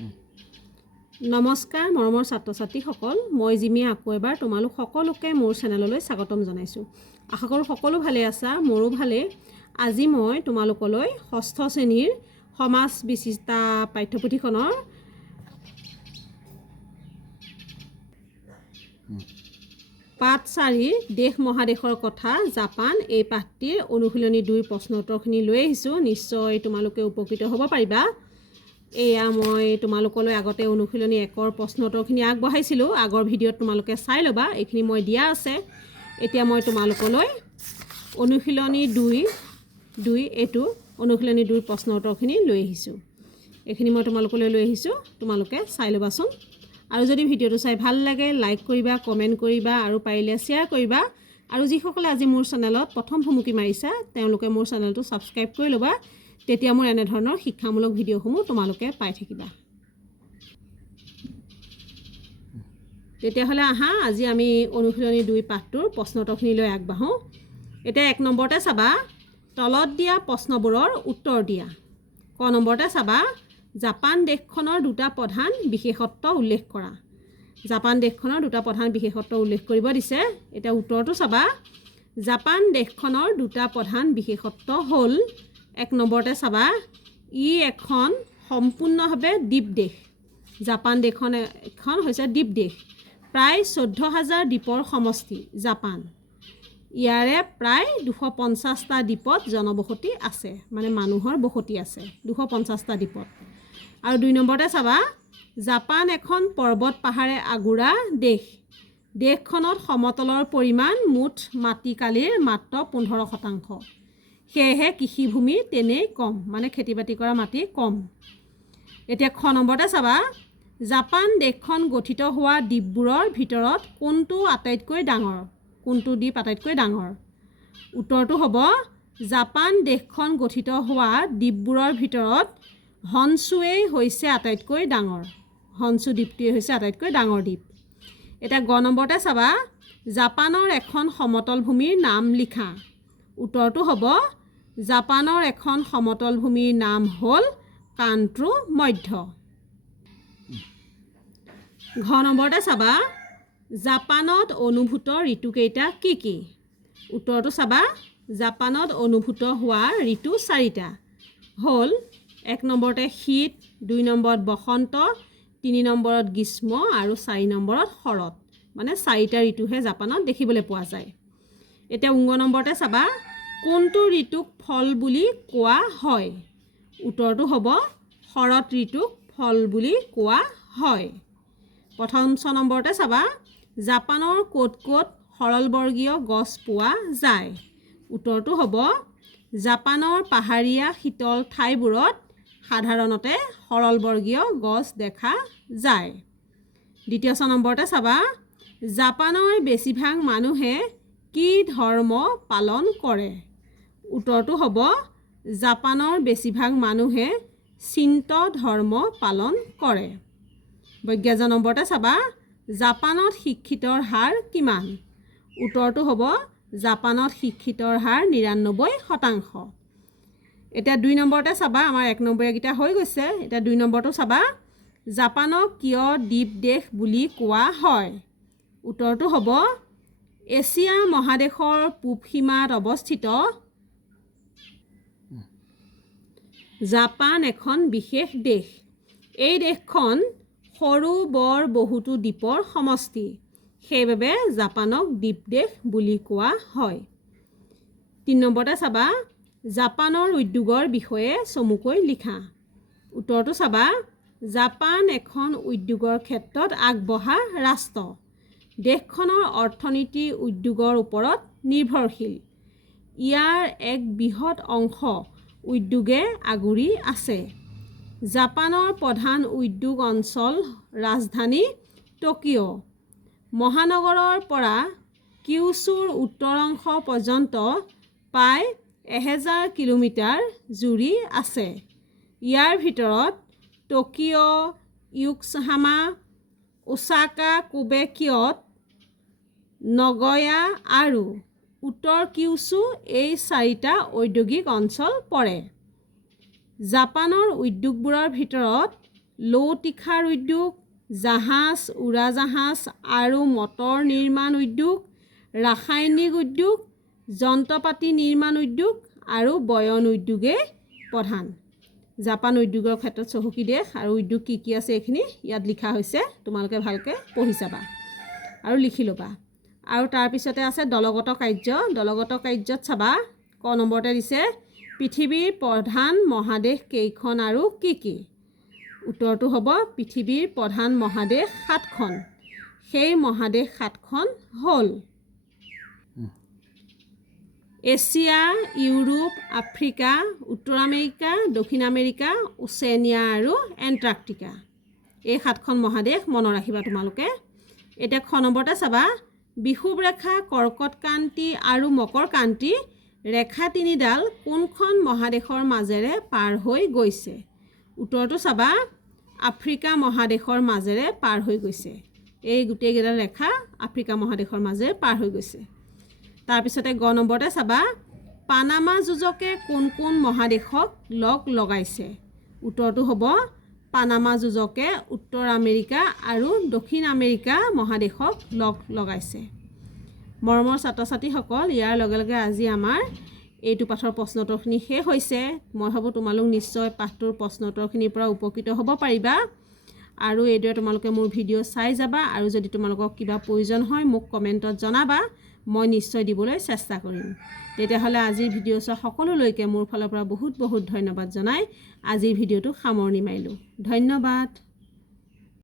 নমস্কাৰ মৰমৰ ছাত্ৰ ছাত্ৰীসকল, মই জিমি আকৌ এবাৰ তোমালোক সকলোকে মোৰ চেনেললৈ স্বাগতম জনাইছোঁ। আশা কৰোঁ সকলো ভালে আছা, মোৰো ভালে। আজি মই তোমালোকলৈ ষষ্ঠ শ্ৰেণীৰ সমাজ বিচিন্তা পাঠ্যপুথিখনৰ পাঠ 4 দেশ মহাদেশৰ কথা জাপান এই পাঠটিৰ অনুশীলনী 2 প্ৰশ্ন উত্তৰখিনি লৈ আহিছোঁ। নিশ্চয় তোমালোকে উপকৃত হ'ব পাৰিবা। এয়া মই তোমালোকলৈ আগতে অনুশীলনী 1ৰ প্ৰশ্ন উত্তৰখিনি আগবঢ়াইছিলোঁ। আগৰ ভিডিঅ'ত তোমালোকে চাই ল'বা, এইখিনি মই দিয়া আছে। এতিয়া মই তোমালোকলৈ অনুশীলনী 2 এইটো অনুশীলনী 2 প্ৰশ্ন উত্তৰখিনি লৈ আহিছোঁ। এইখিনি মই তোমালোকলৈ লৈ আহিছোঁ, তোমালোকে চাই ল'বাচোন। আৰু যদি ভিডিঅ'টো চাই ভাল লাগে লাইক কৰিবা, কমেণ্ট কৰিবা আৰু পাৰিলে শ্বেয়াৰ কৰিবা। আৰু যিসকলে আজি মোৰ চেনেলত প্ৰথম ভুমুকি মাৰিছা তেওঁলোকে মোৰ চেনেলটো ছাবস্ক্ৰাইব কৰি ল'বা, তেতিয়া মোৰ এনেধৰণৰ শিক্ষামূলক ভিডিঅ'সমূহ তোমালোকে পাই থাকিবা। তেতিয়াহ'লে আহা আজি আমি অনুশীলনী 2 পাঠটোৰ প্ৰশ্ন উত্তৰখিনি লৈ আগবাঢ়োঁ। এতিয়া 1 নম্বৰতে চাবা, তলত দিয়া প্ৰশ্নবোৰৰ উত্তৰ দিয়া। ক নম্বৰতে চাবা, জাপান দেশখনৰ 2টা প্ৰধান বিশেষত্ব উল্লেখ কৰা। জাপান দেশখনৰ 2টা প্ৰধান বিশেষত্ব উল্লেখ কৰিব দিছে। এতিয়া উত্তৰটো চাবা, জাপান দেশখনৰ 2টা প্ৰধান বিশেষত্ব হ'ল 1 নম্বৰতে চাবা, ই এখন সম্পূৰ্ণভাৱে দ্বীপ দেশ। জাপান দেশখন এখন হৈছে দ্বীপ দেশ। প্ৰায় 14,000 দ্বীপৰ সমষ্টি জাপান। ইয়াৰে প্ৰায় 250টা দ্বীপত জনবসতি আছে, মানে মানুহৰ বসতি আছে 250টা দ্বীপত। আৰু 2 নম্বৰতে চাবা, জাপান এখন পৰ্বত পাহাৰে আগুৰা দেশ। দেশখনত সমতলৰ পৰিমাণ মুঠ মাটিকালিৰ মাত্ৰ 15%। সেয়েহে কৃষিভূমি তেনেই কম, মানে খেতি বাতি কৰা মাটি কম। এতিয়া খ নম্বৰতে চাবা, জাপান দেশখন গঠিত হোৱা দ্বীপবোৰৰ ভিতৰত কোনটো আটাইতকৈ ডাঙৰ? কোনটো দ্বীপ আটাইতকৈ ডাঙৰ? উত্তৰটো হ'ব, জাপান দেশখন গঠিত হোৱা দ্বীপবোৰৰ ভিতৰত হনশ্বুৱেই হৈছে আটাইতকৈ ডাঙৰ। হনশ্বু দ্বীপটোৱে হৈছে আটাইতকৈ ডাঙৰ দ্বীপ। এতিয়া গ নম্বৰতে চাবা, জাপানৰ এখন সমতল ভূমিৰ নাম লিখা। উত্তৰটো হ'ব, জাপানৰ এখন সমতল ভূমিৰ নাম হ'ল কান্টো মধ্য। ঘ নম্বৰতে চাবা, জাপানত অনুভূত ঋতুকেইটা কি কি? উত্তৰটো চাবা, জাপানত অনুভূত হোৱা ঋতু 4টা হ'ল 1 নম্বৰতে শীত, 2 নম্বৰত বসন্ত, 3 নম্বৰত গ্ৰীষ্ম আৰু 4 নম্বৰত শৰৎ। মানে 4টা ঋতুহে জাপানত দেখিবলৈ পোৱা যায়। এতিয়া ঙ নম্বৰতে চাবা, কোনটো ঋতুক ফল বুলি কোৱা হয়? উত্তৰটো হ'ব, শৰৎ ঋতুক ফল বুলি কোৱা হয়। প্ৰথম 6 নম্বৰতে চাবা, জাপানৰ ক'ত ক'ত সৰলবৰ্গীয় গছ পোৱা যায়? উত্তৰটো হ'ব, জাপানৰ পাহাৰীয়া শীতল ঠাইবোৰত সাধাৰণতে সৰলবৰ্গীয় গছ দেখা যায়। দ্বিতীয় 6 নম্বৰতে চাবা, জাপানৰ বেছিভাগ মানুহে কি ধৰ্ম পালন কৰে? উত্তৰটো হ'ব, জাপানৰ বেছিভাগ মানুহে শ্বিন্টো ধৰ্ম পালন কৰে। 11 নম্বৰতে চাবা, জাপানত শিক্ষিতৰ হাৰ কিমান? উত্তৰটো হ'ব, জাপানত শিক্ষিতৰ হাৰ 99%। এতিয়া 2 নম্বৰতে চাবা, আমাৰ 1 নম্বৰীয়াকেইটা হৈ গৈছে। এতিয়া 2 নম্বৰটো চাবা, জাপানক কিয় দ্বীপ দেশ বুলি কোৱা হয়? উত্তৰটো হ'ব, এছিয়া মহাদেশৰ পূব সীমাত অৱস্থিত জাপান এখন বিশেষ দেশ। এই দেশখন সৰু বৰ বহুতো দ্বীপৰ সমষ্টি, সেইবাবে জাপানক দ্বীপ দেশ বুলি কোৱা হয়। 3 নম্বৰতে চাবা, জাপানৰ উদ্যোগৰ বিষয়ে চমুকৈ লিখা। উত্তৰটো চাবা, জাপান এখন উদ্যোগৰ ক্ষেত্ৰত আগবঢ়া ৰাষ্ট্ৰ। দেশখনৰ অৰ্থনীতি উদ্যোগৰ ওপৰত নিৰ্ভৰশীল। ইয়াৰ এক বৃহৎ অংশ উদ্যোগে আগুৰি আছে। জাপানৰ প্ৰধান উদ্যোগ অঞ্চল ৰাজধানী টকিঅ'। মহানগৰৰ পৰা কিয়োটোৰ উত্তৰ অংশ পৰ্যন্ত প্ৰায় 1000 কিলোমিটাৰ জুৰি আছে। ইয়াৰ ভিতৰত টকিঅ', ইয়োকোহামা, ওচাকা, কোবে, কিয়োটো, নগয়া আৰু উত্তৰ কিয়োটো এই 4টা ঔদ্যোগিক অঞ্চল পৰে। জাপানৰ উদ্যোগবোৰৰ ভিতৰত লৌতিখাৰ উদ্যোগ, জাহাজ, উৰাজাহাজ আৰু মটৰ নিৰ্মাণ উদ্যোগ, ৰাসায়নিক উদ্যোগ, যন্ত্ৰপাতি নিৰ্মাণ উদ্যোগ আৰু বয়ন উদ্যোগেই প্ৰধান। জাপান উদ্যোগৰ ক্ষেত্ৰত চহকী দেশ আৰু উদ্যোগ কি কি আছে এইখিনি ইয়াত লিখা হৈছে, তোমালোকে ভালকৈ পঢ়ি চাবা আৰু লিখি ল'বা। আৰু তাৰপিছতে আছে দলগত কাৰ্য। দলগত কাৰ্যত চাবা ক নম্বৰতে দিছে পৃথিৱীৰ প্ৰধান মহাদেশ কেইখন আৰু কি কি? উত্তৰটো হ'ব পৃথিৱীৰ প্ৰধান মহাদেশ 7খন। সেই মহাদেশ 7খন হ'ল এছিয়া, ইউৰোপ, আফ্ৰিকা, উত্তৰ আমেৰিকা, দক্ষিণ আমেৰিকা, ওচেনিয়া আৰু এণ্টাৰ্কটিকা। এই 7খন মহাদেশ মনত ৰাখিবা তোমালোকে। এতিয়া খ নম্বৰতে চাবা বিষুৱ ৰেখা, কৰ্কটক্ৰান্তি আৰু মকৰক্ৰান্তি ৰেখা তিনিডাল কোনখন মহাদেশৰ মাজেৰে পাৰ হৈ গৈছে? উত্তৰটো চাবা আফ্ৰিকা মহাদেশৰ মাজেৰে পাৰ হৈ গৈছে। এই গোটেইকেইডাল ৰেখা আফ্ৰিকা মহাদেশৰ মাজেৰে পাৰ হৈ গৈছে। তাৰপিছতে গ নম্বৰতে চাবা পানামা যুঁজকে কোন কোন মহাদেশক লগ লগাইছে? উত্তৰটো হ'ব পানামা যুঁজকে উত্তৰ আমেৰিকা আৰু দক্ষিণ আমেৰিকা মহাদেশক লগ লগাইছে। মৰমৰ ছাত্ৰ ছাত্ৰীসকল, ইয়াৰ লগে লগে আজি আমাৰ এইটো পাঠৰ প্ৰশ্নোত্তৰখিনি শেষ হৈছে। মই ভাবোঁ তোমালোক নিশ্চয় পাঠটোৰ প্ৰশ্নোত্তৰখিনিৰ পৰা উপকৃত হ'ব পাৰিবা আৰু এইদৰে তোমালোকে মোৰ ভিডিঅ' চাই যাবা আৰু যদি তোমালোকক কিবা প্ৰয়োজন হয় মোক কমেণ্টত জনাবা, মই নিশ্চয় দিবলৈ চেষ্টা কৰিম। তেতিয়াহ'লে আজিৰ ভিডিঅ' চোৱা সকলোলৈকে মোৰ ফালৰ পৰা বহুত বহুত ধন্যবাদ জনাই আজিৰ ভিডিঅ'টো সামৰণি মাৰিলোঁ। ধন্যবাদ।